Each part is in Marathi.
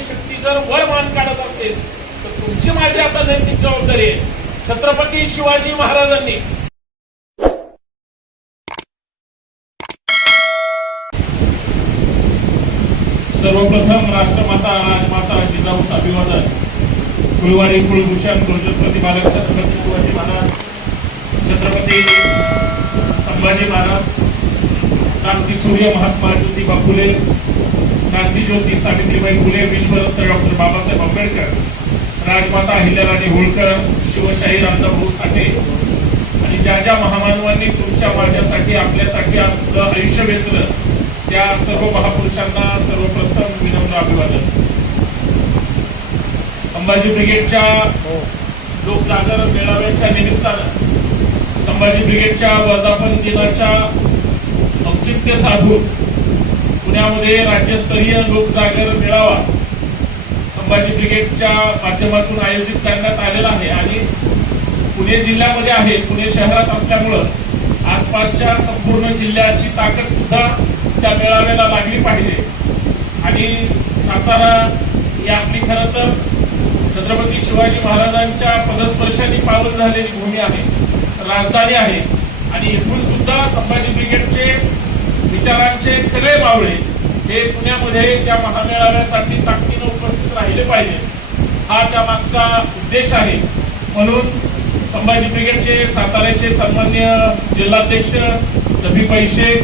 शक्ती जर वर मान काढत असेल तर तुमची माझी आता नैतिक जबाबदारी आहे छत्रपती शिवाजी महाराजांनी सर्वप्रथम राष्ट्रमाता राजमाता जिजाऊस अभिवादन कुलवाडी कुलभूषण ध्वजप्रती बालक छत्रपती शिवाजी महाराज छत्रपती संभाजी महाराज क्रांतीसूर्य महात्मा ज्योतिबा फुले क्रांतीज्योती सावित्रीबाई फुले विश्वरत्न डॉक्टर बाबासाहेब आंबेडकर राजमाता अहिल्याराणी होळकर शिवशाही रामदाभाऊ साठे आणि ज्या ज्या महामानवांनी तुमच्या माझ्यासाठी आपल्यासाठी आपलं आयुष्य वेचलं त्या सर्व महापुरुषांना सर्वप्रथम विनम्र अभिवादन. संभाजी ब्रिगेडच्या लोकजागर मेळाव्याच्या निमित्तानं संभाजी ब्रिगेडच्या वर्धापन दिनाच्या औचित्य साधून पुण्यामध्ये राज्यस्तरीय लोकजागर मेळावा संभाजी ब्रिगेडच्या माध्यमातून आयोजित करण्यात आलेला आहे आणि पुणे जिल्ह्यामध्ये आहे. पुणे शहरात असल्यामुळं आसपासच्या संपूर्ण जिल्ह्याची ताकद सुद्धा त्या मेळाव्याला लागली पाहिजे. आणि सातारा ही आपली खरं तर छत्रपती शिवाजी महाराजांच्या पदस्पर्शाने पावन झालेली भूमी आहे. राजधानी आहे. आणि इथून सुद्धा संभाजी ब्रिगेडचे विचारांचे सगळे बावळे हे पुण्यामध्ये त्या महामेळाव्यासाठी ताकदीनं उपस्थित राहिले पाहिजे. हा त्या मागचा उद्देश आहे. म्हणून संभाजी ब्रिगेडचे साताऱ्याचे सन्मान्य जिल्हाध्यक्ष दभी पैसे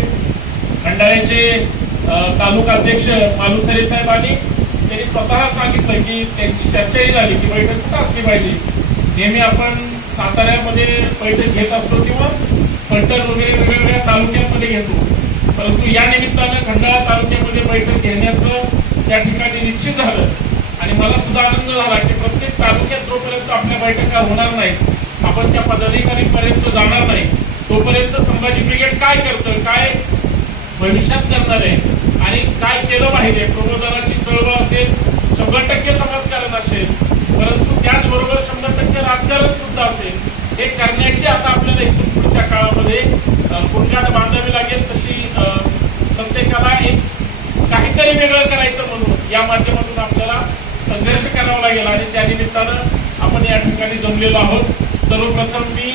खंडाळ्याचे तालुकाध्यक्ष तालुका अध्यक्ष मालुसरे त्यांनी स्वतः सांगितलं की त्यांची चर्चाही झाली की बैठक कुठं असली पाहिजे. नेहमी आपण साताऱ्यामध्ये बैठक घेत असतो किंवा फलटण वगैरे वेगवेगळ्या तालुक्यांमध्ये घेतो. परंतु या निमित्तानं खंडाळा तालुक्यामध्ये बैठक घेण्याचं त्या ठिकाणी निश्चित झालं. आणि मला सुद्धा आनंद झाला की प्रत्येक तालुक्यात जोपर्यंत आपल्या बैठका होणार नाही आपण त्या पदाधिकारीपर्यंत जाणार नाही तोपर्यंत संभाजी ब्रिगेड काय करतं काय भविष्यात करणार आहे आणि काय केलं पाहिजे प्रबोधनाची चळवळ असेल शंभर टक्के समाजकारण असेल परंतु त्याचबरोबर शंभर टक्के राजकारण सुद्धा असेल हे करण्याची आता आपल्याला इथून पुढच्या काळामध्ये कुणगाड बांधावी लागेल तशी प्रत्येकाला एक काहीतरी वेगळं करायचं म्हणून या माध्यमातून आपल्याला संघर्ष करावा लागेल. आणि त्या निमित्तानं आपण या ठिकाणी जमलेलो आहोत. सर्वप्रथम मी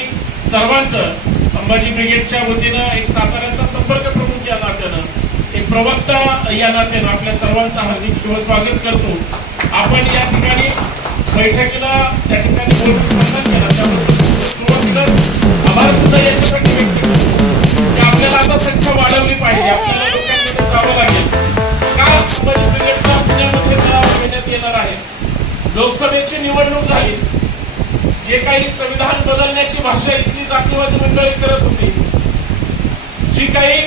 सर्वांचं संभाजी ब्रिगेडच्या वतीनं एक साताऱ्याचा संपर्क प्रमुख या नात्यानं एक प्रवक्ता या नात्यानं आपल्या सर्वांचं हार्दिक शिवस्वागत करतो. आपण या ठिकाणी बैठकीला त्या ठिकाणी बोलून केला सुद्धा याच्यासाठी आपल्याला आता संख्या वाढवली पाहिजे आपल्याला जावं लागेल का ब्रिगेडचा पुण्यामध्ये घेण्यात येणार आहे लोकसभेची निवडणूक झाली. जे काही संविधान बदलण्याची भाषा इथली जातीवादी मंडळी करत होती. जी काही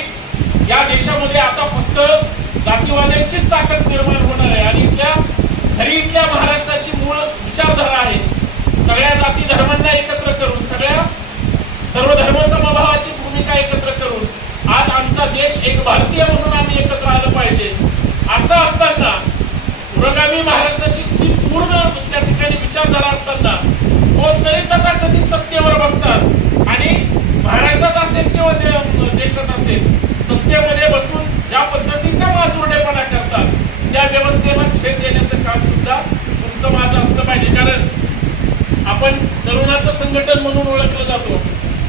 या देशामध्ये आता फक्त जातीवाद्यांचीच ताकद निर्माण होणार आहे आणि इथल्या खरी इथल्या महाराष्ट्राची मूळ विचारधारा आहे. सगळ्या जाती धर्मांना एकत्र करून सगळ्या सर्व धर्म समभावाची भूमिका एकत्र करून आज आमचा देश एक भारतीय म्हणून आम्ही एकत्र आलं पाहिजे. असं असताना पुरोगामी महाराष्ट्राची ती पूर्ण त्या ठिकाणी विचारधारा असताना कोणतरी तथाकथित सत्तेवर बसतात. आणि महाराष्ट्रात असेल किंवा देशात असेल सत्तेमध्ये बसून ज्या पद्धतीचा माजुरडेपणा करतात त्या व्यवस्थेला छेद देण्याचं काम सुद्धा तुमचं माझं असलं पाहिजे. कारण आपण तरुणाचं संघटन म्हणून ओळखलं जातो.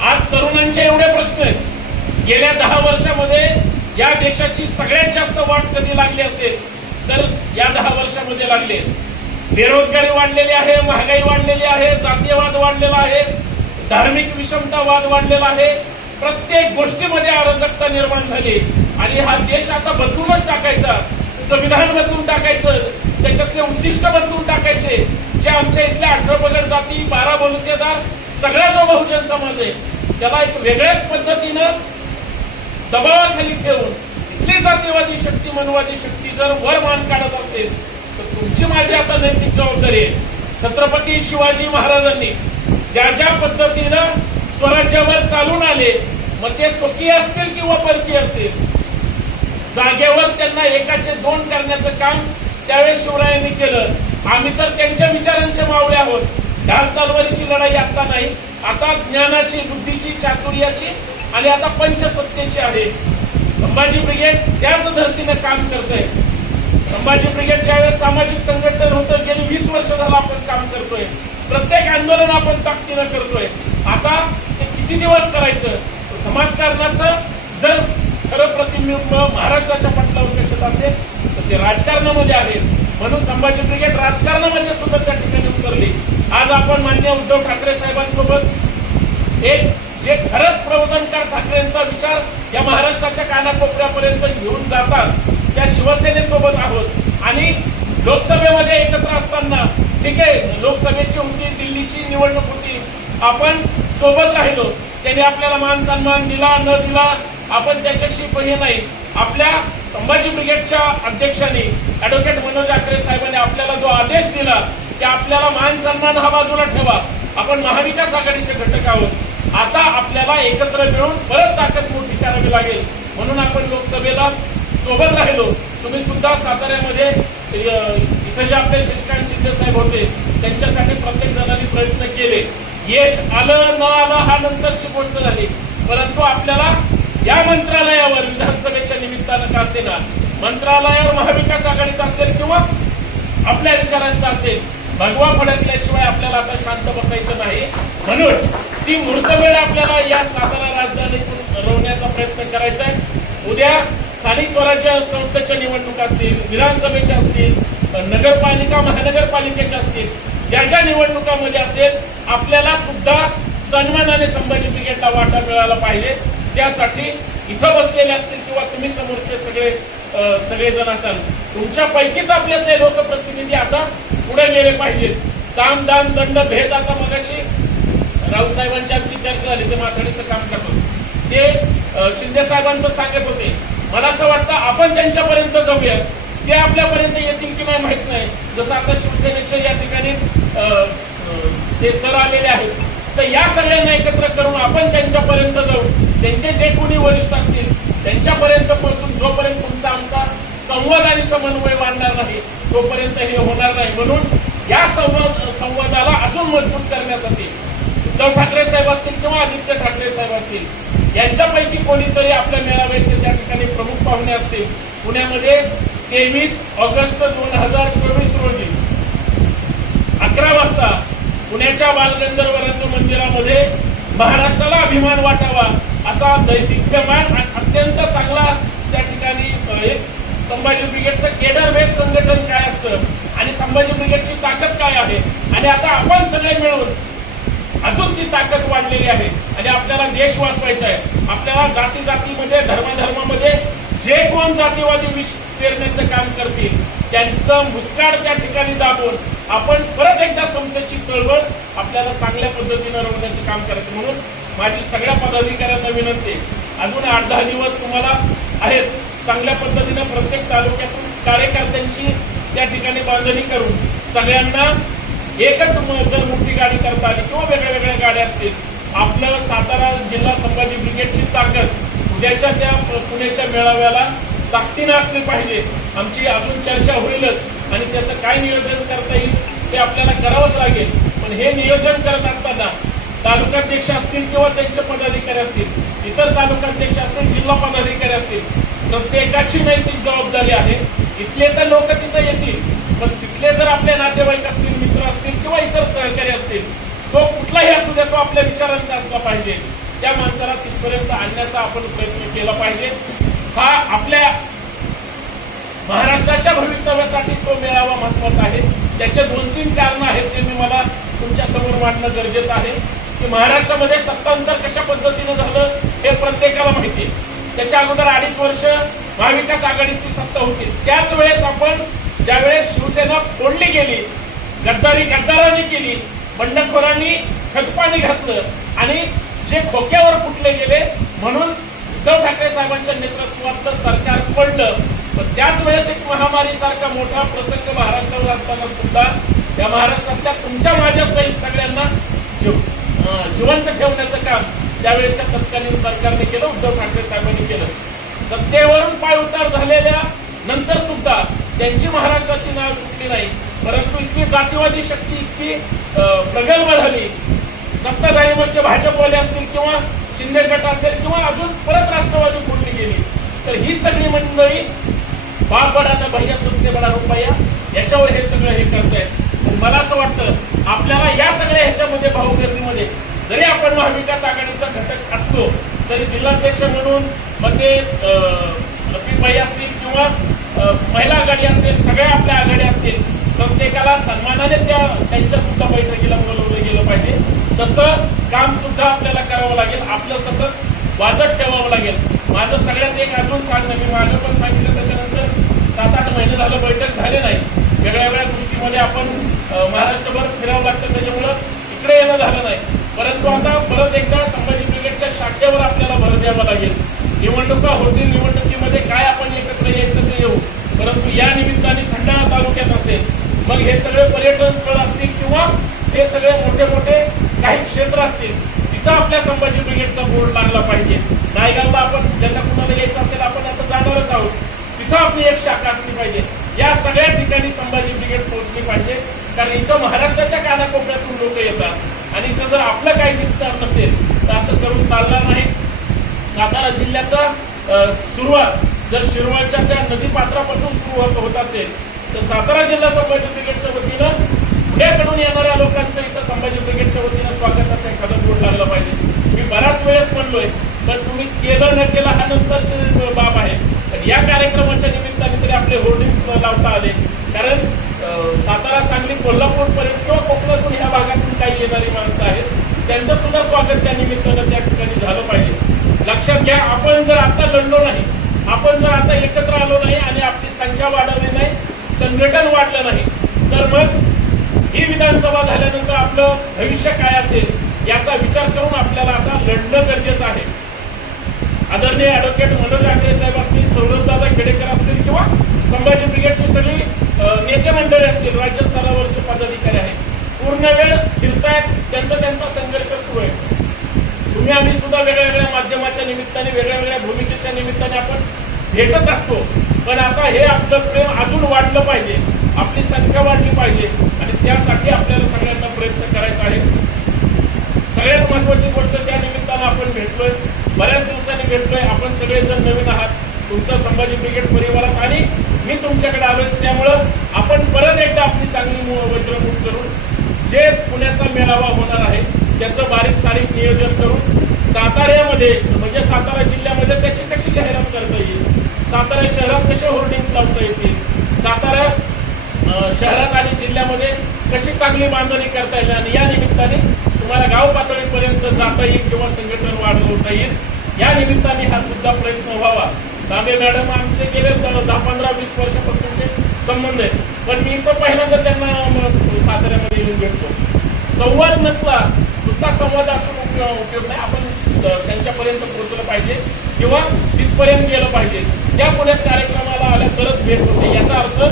आज तरुणांचे एवढे प्रश्न आहेत. गेल्या दहा वर्षामध्ये या देशाची सगळ्यात जास्त वाट कधी लागली असेल? तर या दहा वर्षामध्ये लागले. बेरोजगारी वाढलेली आहे महागाई वाढलेली आहे जातीयवाद वाढलेला आहे धार्मिक विषमतावाद वाढलेला आहे. प्रत्येक गोष्टीमध्ये अराजकता निर्माण झाली. आणि हा देश आता बदलूनच टाकायचा. संविधान बदलून टाकायचं. त्याच्यातले उद्दिष्ट बदलून टाकायचे. जे आमच्या इथल्या अठरा पगड जाती बारा बलुतेदार सगळा जो बहुजन समाज आहे त्याला एक वेगळ्याच पद्धतीनं दबावाखाली ठेवून इथली जातीवादी शक्ती मनवादी शक्ती जर वर मान काढत असेल तर तुमची माझी आता नैतिक जबाबदारी आहे. छत्रपती शिवाजी महाराजांनी ज्या ज्या पद्धतीनं स्वराज्यावर चालून आले मग ते स्वकीय असतील किंवा परकीय असेल जागेवर त्यांना एकाचे दोन करण्याचं काम त्यावेळेस शिवरायांनी केलं. आम्ही तर त्यांच्या विचारांचे मावळे आहोत. ढाल तलवारीची लढाई आता नाही. आता ज्ञानाची बुद्धीची चातुर्याची आणि आता पंचसत्तेची आहे. संभाजी ब्रिगेड त्याच धर्तीनं काम करतोय. संभाजी ब्रिगेड ज्यावेळेस सामाजिक संघटन होतं गेली वीस वर्ष झालं आपण काम करतोय. प्रत्येक आंदोलन आपण ताकदीनं करतोय. आता ते किती दिवस करायचं? समाजकारणाचं जर खरं प्रतिबिंब महाराष्ट्राच्या पटलावर कशात असेल तर ते राजकारणामध्ये आहे म्हणून संभाजी ब्रिगेड राजकारणामध्ये सुद्धा त्या ठिकाणी उतरली. आज आपण मान्य उद्धव ठाकरे साहेबांसोबत एक जे खरंच प्रबोधनकार ठाकरेंचा विचार या महाराष्ट्राच्या कानाकोपऱ्यापर्यंत घेऊन जातात त्या शिवसेनेसोबत आहोत. आणि लोकसभेमध्ये एकत्र असताना ठीक आहे लोकसभेची होती दिल्लीची निवडणूक होती आपण सोबत राहिलो. त्याने आपल्याला मान सन्मान दिला न दिला आपण त्याच्याशी पहिले नाही. आपल्या संभाजी ब्रिगेडच्या अध्यक्षांनी ऍडव्होकेट मनोज आकरे साहेबांनी आपल्याला जो आदेश दिला की आपल्याला मान सन्मान हा बाजूला ठेवा. आपण महाविकास आघाडीचे घटक आहोत. आता आपल्याला एकत्र मिळून परत ताकद मोठी करावी लागेल. म्हणून आपण लोकसभेला सोबत राहिलो. तुम्ही सुद्धा साताऱ्यामध्ये इथं जे आपले शशिकांत शिंदे साहेब होते त्यांच्यासाठी प्रत्येक जणांनी प्रयत्न केले. यश आलं न आलं हा नंतरची गोष्ट झाली. परंतु आपल्याला या मंत्रालयावर विधानसभेच्या निमित्तानं का असेना? मंत्रालयावर महाविकास आघाडीचा असेल किंवा आपल्या विचारांचा असेल? भगवा फडकल्याशिवाय आपल्याला आता शांत बसायचं नाही. म्हणून ती मूर्तवेळ आपल्याला या सातारा राजधानीतून रवण्याचा प्रयत्न करायचा आहे उद्या स्थानिक स्वराज्य संस्थेच्या निवडणुका असतील विधानसभेच्या असतील नगरपालिका महानगरपालिकेच्या असतील ज्या ज्या निवडणुकामध्ये असेल आपल्याला सुद्धा सन्मानाने संभाजी ब्रिगेडला वाटा मिळाला पाहिजे. त्यासाठी इथं बसलेले असतील किंवा तुम्ही समोरचे सगळे सगळेजण असाल तुमच्या पैकीच आपल्यातले लोकप्रतिनिधी आता पुढे गेले पाहिजेत. साम दान दंड भेद आता मगाशी राऊसाहेबांची आमची चर्चा झाली ते माथाडीचं काम करत होते ते शिंदे साहेबांचं सांगत होते. मला असं वाटतं आपण त्यांच्यापर्यंत जाऊया ते आपल्यापर्यंत येतील की नाही माहीत नाही. जसं आता शिवसेनेच्या या ठिकाणी ते सर आलेले आहेत. तर या सगळ्यांना एकत्र करून आपण त्यांच्यापर्यंत जाऊ. त्यांचे जे कोणी वरिष्ठ असतील त्यांच्यापर्यंत पोहोचून संवाद आणि समन्वय वाढणार नाही तोपर्यंत हे होणार नाही. म्हणून या संवाद संवादाला अजून मजबूत करण्यासाठी उद्धव ठाकरे साहेब असतील किंवा आदित्य ठाकरे साहेब असतील यांच्यापैकी कोणीतरी आपल्या मेळाव्याचे त्या ठिकाणी प्रमुख पाहुणे असतील. पुण्यामध्ये तेवीस ऑगस्ट दोन हजार चोवीस रोजी अकरा वाजता पुण्याच्या बालगंधर्व रत्न मंदिरामध्ये महाराष्ट्राला अभिमान वाटावा असा दैदिक्यमान अत्यंत चांगला त्या ठिकाणी एक संभाजी ब्रिगेडचं केडर बेस संघटन काय असतं? आणि संभाजी ब्रिगेडची ताकद काय आहे? आणि आता आपण सगळे मिळून अजून ती ताकद वाढलेली आहे. आणि आपल्याला देश वाचवायचा आहे. आपल्याला जाती जातीमध्ये धर्माधर्मामध्ये जे कोण जातीवादी विष पेरण्याचं काम करतील त्यांचं मुस्काड त्या ठिकाणी दाबून आपण परत एकदा समतेची चळवळ आपल्याला चांगल्या पद्धतीनं रवण्याचं काम करायचं. म्हणून माझी सगळ्या पदाधिकाऱ्यांना विनंती अजून आठ दहा दिवस तुम्हाला आहेत. चांगल्या पद्धतीनं प्रत्येक तालुक्यातून कार्यकर्त्यांची त्या ठिकाणी बांधणी करून सगळ्यांना एकच जर मोठी गाडी करता आली किंवा वेगळ्या वेगळ्या गाड्या असतील आपलं सातारा जिल्हा संभाजी ब्रिगेडची ताकद उद्याच्या त्या पुण्याच्या मेळाव्याला ताकदीनं असली पाहिजे. आमची अजून चर्चा होईलच आणि त्याचं काय नियोजन करता येईल ते आपल्याला करावंच लागेल. पण हे नियोजन करत असताना तालुकाध्यक्ष असतील किंवा त्यांचे पदाधिकारी असतील इतर तालुकाध्यक्ष असतील जिल्हा पदाधिकारी असतील प्रत्येकाची नैतिक जबाबदारी आहे. इथले तर लोक तिथं येतील पण तिथले जर आपले नातेवाईक असतील मित्र असतील किंवा इतर सहकारी असतील तो कुठलाही असू द्या तो आपल्या विचारांचा असला पाहिजे. त्या माणसाला तिथपर्यंत आणण्याचा आपण प्रयत्न केला पाहिजे. हा आपल्या महाराष्ट्राच्या भवितव्यासाठी तो मेळावा महत्त्वाचा आहे. त्याचे दोन तीन कारण आहेत ते मी मला तुमच्यासमोर मांडणं गरजेचं आहे. की महाराष्ट्रामध्ये सत्तांतर कशा पद्धतीनं झालं हे प्रत्येकाला माहिती आहे. त्याच्या अगोदर अडीच वर्ष महाविकास आघाडीची सत्ता होती. त्याच वेळेस आपण ज्यावेळेस शिवसेना फोडली गेली गद्दारी गद्दारांनी केली बंडखोरांनी खतपाणी घातलं आणि जे खोक्यावर फुटले गेले म्हणून उद्धव ठाकरे साहेबांच्या नेतृत्वात सरकार पडलं. पण त्याच वेळेस एक महामारी सारखा मोठा प्रसंग महाराष्ट्रावर असताना सुद्धा या महाराष्ट्रातल्या तुमच्या माझ्या सहित सगळ्यांना जीव जिवंत ठेवण्याचं काम त्यावेळेच्या तत्कालीन सरकारने केलं उद्धव ठाकरे साहेबांनी केलं. सत्तेवरून पाय उतार झालेल्या नंतर सुद्धा त्यांची महाराष्ट्राची नाव तुटली नाही. परंतु इतकी जातीवादी शक्ती इतकी प्रगल्भ झाली. सत्ताधारीमध्ये भाजपवाले असतील किंवा शिंदे गट असेल किंवा अजून परत राष्ट्रवादी फोडली गेली तर ही सगळी मंडळी बाप बडाना भैया सबसे बडा रुपया याच्यावर हे सगळं हे करत पण मला असं वाटतं आपल्याला या सगळ्या ह्याच्यामध्ये भाऊगर्दीमध्ये जरी आपण महाविकास आघाडीचा घटक असलो तरी जिल्हाध्यक्ष म्हणून मग ते लपीबाई असतील किंवा महिला आघाडी असेल सगळ्या आपल्या आघाडी असतील प्रत्येकाला सन्मानाने त्या त्यांच्या सुद्धा बैठकीला बोलवलं गेलं पाहिजे. तसं काम सुद्धा आपल्याला करावं लागेल. आपलं सतत वाजत ठेवावं लागेल. माझं सगळ्यात एक अजून सांगणं मी मागं पण सांगितलं त्याच्यानंतर सात आठ महिने झालं बैठक झाले नाही. वेगळ्या वेगळ्या गोष्टीमध्ये आपण महाराष्ट्रभर फिरावं लागतं त्याच्यामुळं इकडे येणं झालं नाही. परंतु आता परत एकदा संभाजी ब्रिगेडच्या शाखेवर आपल्याला भर द्यावा लागेल. निवडणुका होतील निवडणुकीमध्ये काय आपण एकत्र यायचं ते येऊ. परंतु या निमित्ताने खंडाळा तालुक्यात असेल मग हे सगळे पर्यटन स्थळ असतील किंवा हे सगळे मोठे मोठे काही क्षेत्र असतील तिथं आपल्या संभाजी ब्रिगेडचा बोर्ड लागला पाहिजे. नायगावला आपण ज्यांना कुणाला यायचं असेल आपण आता जाणारच आहोत. तिथं आपली एक शाखा असली पाहिजे. या सगळ्या ठिकाणी संभाजी ब्रिगेड पोहोचली पाहिजे. कारण इथं महाराष्ट्राच्या कानाकोपऱ्यातून लोक येतात. आणि इथं जर आपलं काही दिसणार नसेल तर असं करून चालणार नाही. सातारा जिल्ह्याचा सुरुवात जर शिरवळच्या त्या नदी पात्रापासून सुरू होत होत असेल तर सातारा जिल्हा संभाजी ब्रिगेडच्या वतीनं पुण्याकडून येणाऱ्या लोकांचं इथं संभाजी ब्रिगेडच्या वतीनं स्वागताचा एखादं बोर्ड लागलं पाहिजे. मी बराच वेळेस म्हणलोय पण तुम्ही केलं न केलं हा नंतरची बाब आहे. या कार्यक्रमाच्या निमित्ताने तरी आपले होर्डिंग्स लावता आले. कारण सातारा सांगली कोल्हापूरपर्यंत किंवा कोकणातून ह्या भागातून काही येणारी माणसं आहेत त्यांचं सुद्धा स्वागत त्या निमित्तानं त्या ठिकाणी झालं पाहिजे. लक्षात घ्या आपण जर आता लढलो नाही आपण जर आता एकत्र आलो नाही आणि आपली संख्या वाढवली नाही संघटन वाढलं नाही तर मग ही विधानसभा झाल्यानंतर आपलं भविष्य काय असेल याचा विचार करून आपल्याला आता लढणं गरजेचं आहे. आदरणीय ॲडव्होकेट मनोज आखरे साहेब असतील सौरभदादा खेडेकर असतील किंवा संभाजी ब्रिगेडची सगळी नेते मंडळी असतील राज्य स्तरावरचे पदाधिकारी आहेत. पूर्ण वेळ फिरतायत त्यांचा त्यांचा संघर्ष सुरू आहे. तुम्ही आम्ही सुद्धा वेगळ्या वेगळ्या माध्यमाच्या निमित्ताने वेगळ्या वेगळ्या भूमिकेच्या निमित्ताने आपण भेटत असतो. पण आता हे आपलं प्रेम अजून वाढलं पाहिजे. आपली संख्या वाढली पाहिजे. आणि त्यासाठी आपल्याला सगळ्यांना प्रयत्न करायचा आहे. सगळ्यात महत्वाची गोष्ट त्या निमित्तानं आपण भेटलोय बऱ्याच दिवसांनी भेटलोय. आपण सगळेजण नवीन आहात. तुमचं संभाजी ब्रिगेड परिवारात आणि मी तुमच्याकडे आलोय त्यामुळं आपण परत एकदा आपली चांगली वज्रमूठ करून जे पुण्याचा मेळावा होणार आहे त्याचं बारीक सारीक नियोजन करून साताऱ्यामध्ये म्हणजे सातारा जिल्ह्यामध्ये त्याची कशी जाहिरात करता येईल? सातारा शहरात कसे होर्डिंग्स लावता येतील? सातारा शहरात आणि जिल्ह्यामध्ये कशी चांगली बांधणी करता येईल? आणि या निमित्ताने तुम्हाला गाव पातळीपर्यंत जाता येईल किंवा संघटन वाढवता येईल. या निमित्ताने हा सुद्धा प्रयत्न व्हावा. दादे मॅडम आमचे गेले द- दहा पंधरा वीस वर्षापासूनचे संबंध आहेत. पण मी इथं पहिल्यांदा त्यांना साताऱ्यामध्ये येऊन भेटतो. संवाद नसला नुसता संवाद असून उपयोग उपयोग नाही. आपण त्यांच्यापर्यंत पोहोचलं पाहिजे किंवा तिथपर्यंत गेलं पाहिजे. त्या पुण्यात कार्यक्रमाला आल्या तरच भेट होते. याचा अर्थ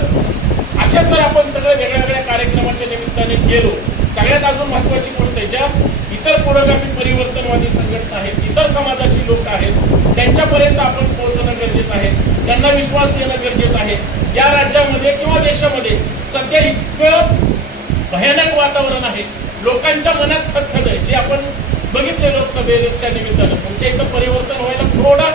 अशा जर आपण सगळ्या वेगळ्या वेगळ्या कार्यक्रमाच्या निमित्ताने गेलो सगळ्यात अजून महत्वाची गोष्ट आहे ज्या इतर पुरोगामी परिवर्तनवादी संघटना आहेत इतर समाजाची लोक आहेत त्यांच्यापर्यंत आपण पोहोचणं गरजेचं आहे. त्यांना विश्वास देणं गरजेचं आहे. या राज्यामध्ये किंवा देशामध्ये सध्या इतकं भयानक वातावरण आहे. लोकांच्या मनात खतखत आहे. जे आपण बघितले लोकसभेच्या निमित्तानं तुमच्या एकदम परिवर्तन व्हायला थोडा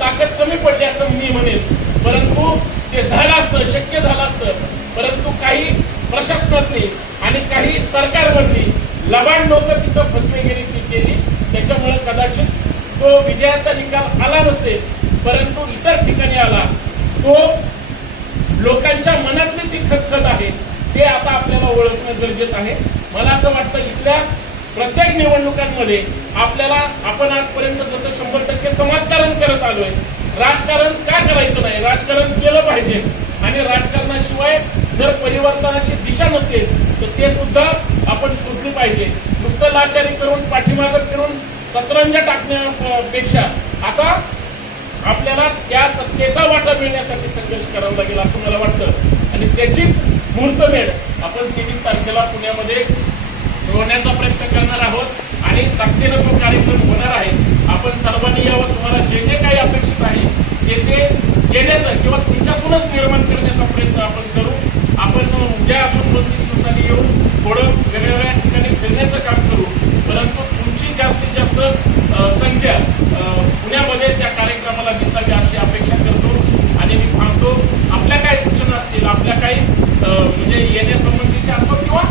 ताकद कमी पडली असं मी म्हणेन. परंतु ते झालं असतं शक्य झालं असतं. परंतु काही प्रशासनातली आणि काही सरकारमधली लबाड लोक तिथं फसवेगिरी ती केली. त्याच्यामुळे कदाचित तो विजयाचा निकाल आला नसेल परंतु इतर ठिकाणी आला तो लोकांच्या मनातली ती खतखत आहे ते आता आपल्याला ओळखणं गरजेचं आहे. मला असं वाटतं इथल्या प्रत्येक निवडणुकांमध्ये आपल्याला आपण आजपर्यंत जसं शंभर टक्के समाजकारण करत आलोय राजकारण का करायचं नाही? राजकारण केलं पाहिजे. आणि राजकारणाशिवाय जर परिवर्तनाची दिशा नसेल तर ते सुद्धा आपण शोधली पाहिजे. नुसतं लाचारी करून पाठीमागं फिरून सतरंजा टाकण्यापेक्षा आता आपल्याला त्या सत्तेचा वाटा मिळण्यासाठी संघर्ष करावा लागेल असं मला वाटतं. आणि त्याचीच मुहूर्तमेढ आपण तेवीस तारखेला पुण्यामध्ये होण्याचा प्रयत्न करणार आहोत आणि ताकदीनं तो कार्यक्रम होणार आहे. आपण सर्वांनी यावर तुम्हाला जे जे काही अपेक्षित आहे ते ते येण्याचं किंवा तुमच्यातूनच निर्माण करण्याचा प्रयत्न आपण करू. आपण उद्या अजून दोन तीन दिवसांनी येऊन थोडं वेगवेगळ्या ठिकाणी फिरण्याचं काम करू. परंतु जास्तीत जास्त संख्या पुण्यामध्ये त्या कार्यक्रमाला दिसावी अशी अपेक्षा करतो आणि मी सांगतो आपल्या काय सूचना असतील आपल्या काही म्हणजे येण्यासंबंधीच्या असो किंवा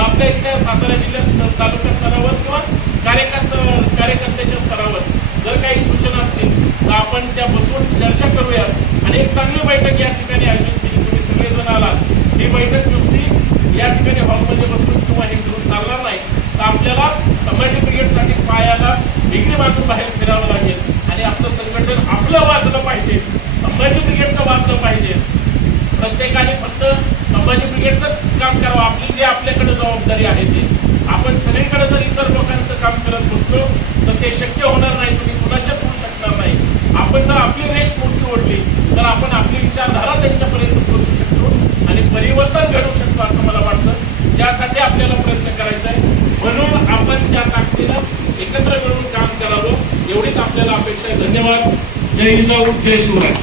आपल्या इथल्या सातारा जिल्ह्यात तालुका स्तरावर किंवा कार्यकर्ता कार्यकर्त्याच्या स्तरावर जर काही सूचना असतील तर आपण त्या बसून चर्चा करूया आणि एक चांगली बैठक या ठिकाणी आयोजित केली. तुम्ही सगळेजण आलात. ही बैठक नुसती या ठिकाणी हॉलमध्ये बसून किंवा हे करून चालणार नाही. तर आपल्याला समाज क्रिकेटसाठी पायाला डिग्री मागून बाहेर फिरावं लागेल. आणि आपलं संघटन आपलं वाचलं पाहिजे. संभाजी क्रिकेटचं वाचलं पाहिजे. प्रत्येकाने फक्त संभाजी क्रिकेटचं काम करावं. आपली जी आपल्याकडे जबाबदारी आहे ती. आपण सगळीकडे जर इतर लोकांचं काम करत बसलो तर ते शक्य होणार नाही. तुम्ही कुणाच्याच होऊ शकणार नाही. आपण जर आपली रेष मोठी ओढली तर आपण आपली विचारधारा त्यांच्यापर्यंत पोहोचू शकतो आणि परिवर्तन घडवू शकतो असं मला वाटतं. त्यासाठी आपल्याला प्रयत्न करायचा आहे. म्हणून आपण त्या ताकदीला एकत्र मिळून काम करावं एवढीच आपल्याला अपेक्षा आहे. धन्यवाद. जय जिजाऊ जय शिवराय.